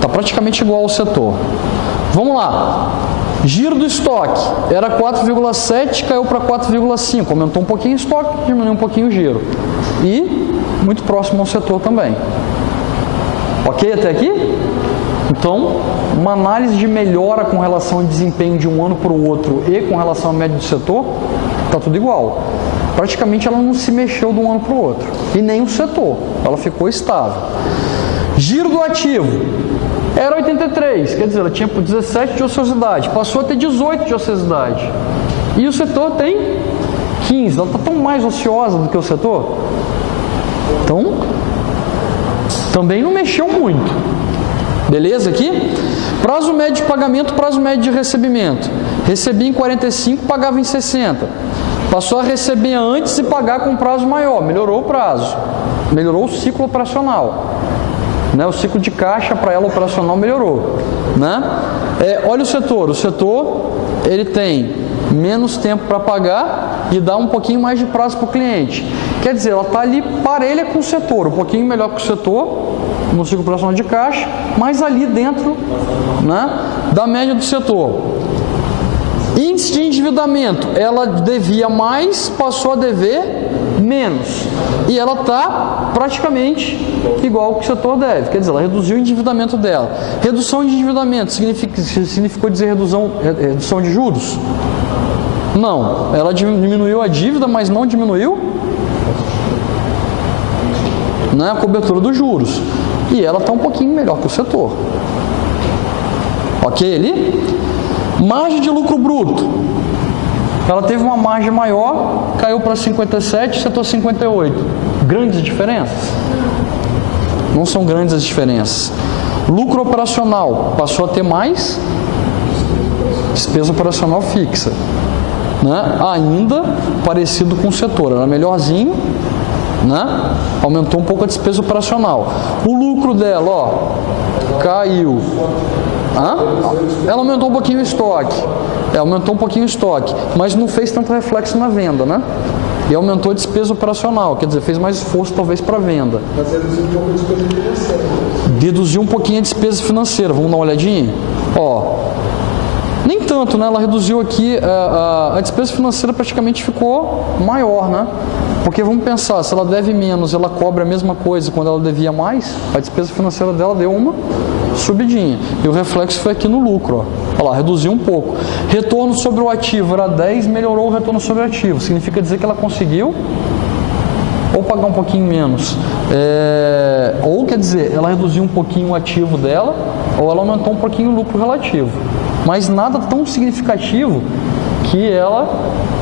Está praticamente igual ao setor. Vamos lá. Giro do estoque. Era 4,7, caiu para 4,5. Aumentou um pouquinho o estoque, diminuiu um pouquinho o giro. E muito próximo ao setor também. Ok até aqui? Então, uma análise de melhora com relação ao desempenho de um ano para o outro e com relação à média do setor, está tudo igual. Praticamente ela não se mexeu de um ano para o outro. E nem o setor, ela ficou estável. Giro do ativo. Era 83, quer dizer, ela tinha 17 de ociosidade, passou a ter 18 de ociosidade. E o setor tem 15, ela está tão mais ociosa do que o setor. Então, também não mexeu muito. Beleza aqui? Prazo médio de pagamento, prazo médio de recebimento. Recebia em 45, pagava em 60. Passou a receber antes e pagar com prazo maior. Melhorou o prazo. Melhorou o ciclo operacional. Né? O ciclo de caixa para ela operacional melhorou. Né? Olha o setor ele tem menos tempo para pagar e dá um pouquinho mais de prazo para o cliente. Quer dizer, ela está ali parelha com o setor, um pouquinho melhor que o setor, no ciclo operacional de caixa, mas ali dentro, né, da média do setor. Índice de endividamento, ela devia mais, passou a dever menos. E ela está praticamente igual que o setor deve. Quer dizer, ela reduziu o endividamento dela. Redução de endividamento significou dizer redução de juros? Não. Ela diminuiu a dívida, mas não diminuiu, né, a cobertura dos juros. E ela está um pouquinho melhor que o setor. Ok ali? Margem de lucro bruto. Ela teve uma margem maior, caiu para 57, setor 58. Grandes diferenças? Não são grandes as diferenças. Lucro operacional, passou a ter mais despesa operacional fixa. Né? Ainda parecido com o setor, era melhorzinho, né? Aumentou um pouco a despesa operacional. O lucro dela, ó, caiu. Ela aumentou um pouquinho o estoque. Aumentou um pouquinho o estoque, mas não fez tanto reflexo na venda, né? E aumentou a despesa operacional, quer dizer, fez mais esforço talvez para a venda. Mas reduziu um pouco a despesa financeira. Deduziu um pouquinho a despesa financeira. Vamos dar uma olhadinha? Ó, nem tanto, né? Ela reduziu aqui, a despesa financeira praticamente ficou maior, né? Porque vamos pensar, se ela deve menos, ela cobra a mesma coisa quando ela devia mais, a despesa financeira dela deu uma subidinha. E o reflexo foi aqui no lucro, ó. Olha lá, reduziu um pouco. Retorno sobre o ativo era 10, melhorou o retorno sobre o ativo. Significa dizer que ela conseguiu ou pagar um pouquinho menos. Ou quer dizer, ela reduziu um pouquinho o ativo dela, ou ela aumentou um pouquinho o lucro relativo. Mas nada tão significativo que ela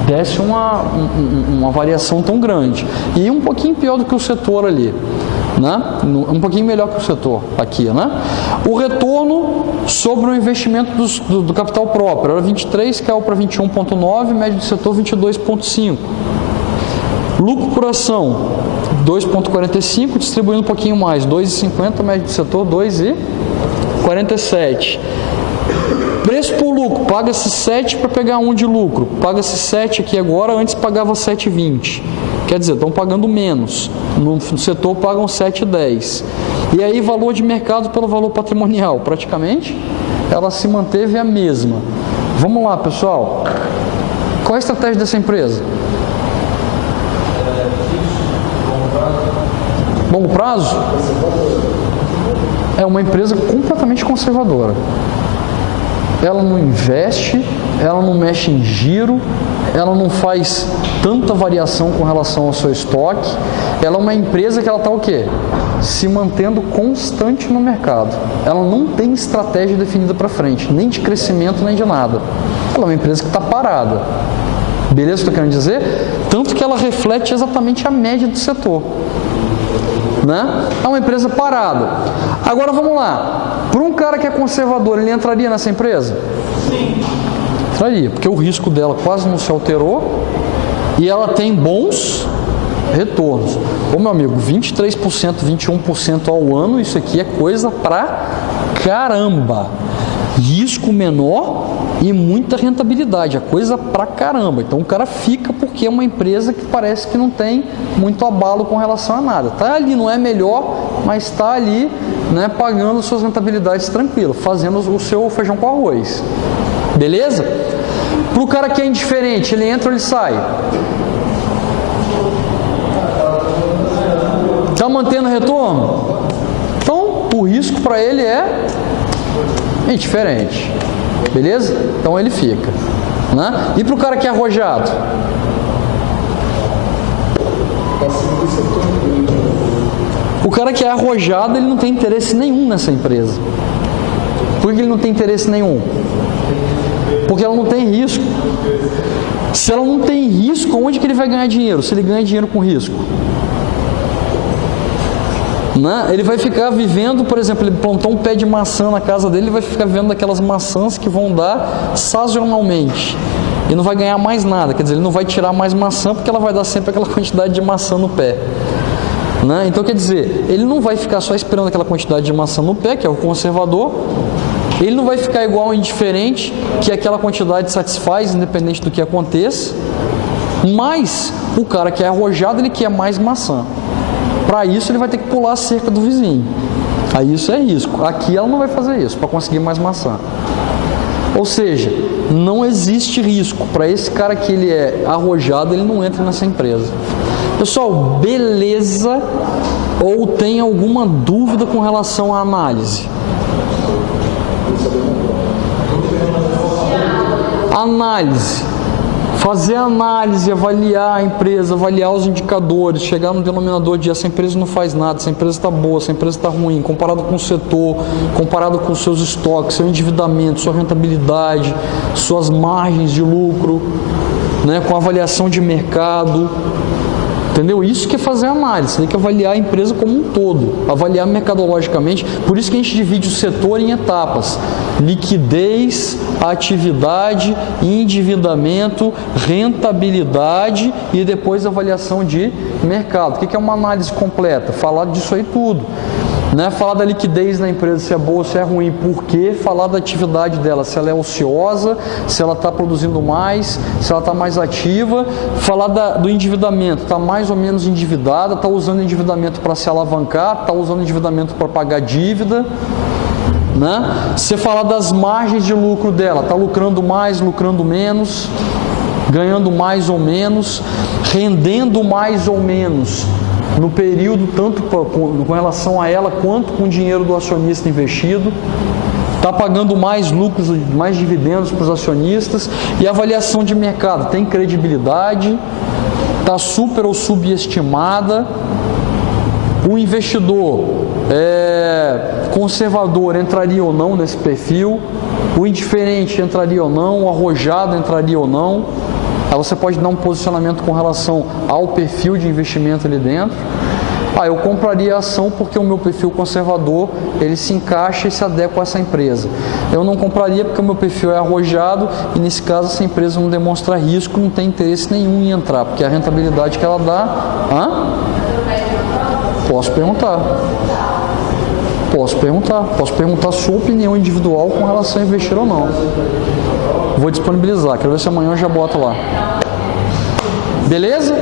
desse uma variação tão grande. E um pouquinho pior do que o setor ali, né? Um pouquinho melhor que o setor aqui, né? O retorno sobre o investimento do capital próprio era 23, caiu para 21,9, média do setor 22,5. Lucro por ação 2,45, distribuindo um pouquinho mais, 2,50, média do setor 2,47. Preço por lucro, paga-se 7 para pegar 1 de lucro. Paga-se 7 aqui agora, antes pagava 7,20. Quer dizer, estão pagando menos. No setor pagam 7,10. E aí valor de mercado pelo valor patrimonial. Praticamente, ela se manteve a mesma. Vamos lá, pessoal. Qual é a estratégia dessa empresa? Longo prazo? É uma empresa completamente conservadora. Ela não investe, ela não mexe em giro, ela não faz tanta variação com relação ao seu estoque. Ela é uma empresa que ela está o quê? Se mantendo constante no mercado. Ela não tem estratégia definida para frente, nem de crescimento, nem de nada. Ela é uma empresa que está parada. Beleza o que eu estou querendo dizer? Tanto que ela reflete exatamente a média do setor. Né? É uma empresa parada. Agora vamos lá. Para um cara que é conservador, ele entraria nessa empresa? Sim. Entraria, porque o risco dela quase não se alterou e ela tem bons retornos. Ô meu amigo, 23%, 21% ao ano, isso aqui é coisa pra caramba. Risco menor e muita rentabilidade, a coisa pra caramba. Então o cara fica porque é uma empresa que parece que não tem muito abalo com relação a nada. Tá ali, não é melhor, mas está ali, né, pagando suas rentabilidades tranquilo, fazendo o seu feijão com arroz. Beleza? Para o cara que é indiferente, ele entra ou ele sai? Está mantendo retorno? Então, o risco para ele é indiferente. Beleza? Então ele fica. Né? E para o cara que é arrojado? O cara que é arrojado, ele não tem interesse nenhum nessa empresa. Por que ele não tem interesse nenhum? Porque ela não tem risco. Se ela não tem risco, onde que ele vai ganhar dinheiro? Se ele ganha dinheiro com risco? Né? Ele vai ficar vivendo, por exemplo, ele plantou um pé de maçã na casa dele, ele vai ficar vivendo daquelas maçãs que vão dar sazonalmente. E não vai ganhar mais nada, quer dizer, ele não vai tirar mais maçã porque ela vai dar sempre aquela quantidade de maçã no pé. Né? Então, quer dizer, ele não vai ficar só esperando aquela quantidade de maçã no pé, que é o conservador. Ele não vai ficar igual ao indiferente, que aquela quantidade satisfaz, independente do que aconteça. Mas o cara que é arrojado, ele quer mais maçã. Para isso, ele vai ter que pular a cerca do vizinho. Aí isso é risco. Aqui ela não vai fazer isso, para conseguir mais maçã. Ou seja, não existe risco. Para esse cara que ele é arrojado, ele não entra nessa empresa. Pessoal, beleza? Ou tem alguma dúvida com relação à análise? Análise. Fazer análise, avaliar a empresa, avaliar os indicadores, chegar no denominador de essa empresa não faz nada, essa empresa está boa, essa empresa está ruim, comparado com o setor, comparado com os seus estoques, seu endividamento, sua rentabilidade, suas margens de lucro, né, com avaliação de mercado. Entendeu? Isso que é fazer análise, você tem que avaliar a empresa como um todo, avaliar mercadologicamente, por isso que a gente divide o setor em etapas: liquidez, atividade, endividamento, rentabilidade e depois avaliação de mercado. O que é uma análise completa? Falar disso aí tudo. Né? Falar da liquidez na empresa, se é boa ou se é ruim, por quê? Falar da atividade dela, se ela é ociosa, se ela está produzindo mais, se ela está mais ativa. Falar do endividamento, está mais ou menos endividada, está usando endividamento para se alavancar, está usando endividamento para pagar dívida. Né? Você falar das margens de lucro dela, está lucrando mais, lucrando menos, ganhando mais ou menos, rendendo mais ou menos no período, tanto com relação a ela quanto com o dinheiro do acionista investido, está pagando mais lucros, mais dividendos para os acionistas. E avaliação de mercado, tem credibilidade, está super ou subestimada, o investidor conservador entraria ou não nesse perfil, o indiferente entraria ou não, o arrojado entraria ou não. Aí você pode dar um posicionamento com relação ao perfil de investimento ali dentro. Eu compraria a ação porque o meu perfil conservador, ele se encaixa e se adequa a essa empresa. Eu não compraria porque o meu perfil é arrojado e nesse caso essa empresa não demonstra risco, não tem interesse nenhum em entrar, porque a rentabilidade que ela dá... Posso perguntar. Posso perguntar a sua opinião individual com relação a investir ou não. Vou disponibilizar, quero ver se amanhã eu já boto lá. Beleza?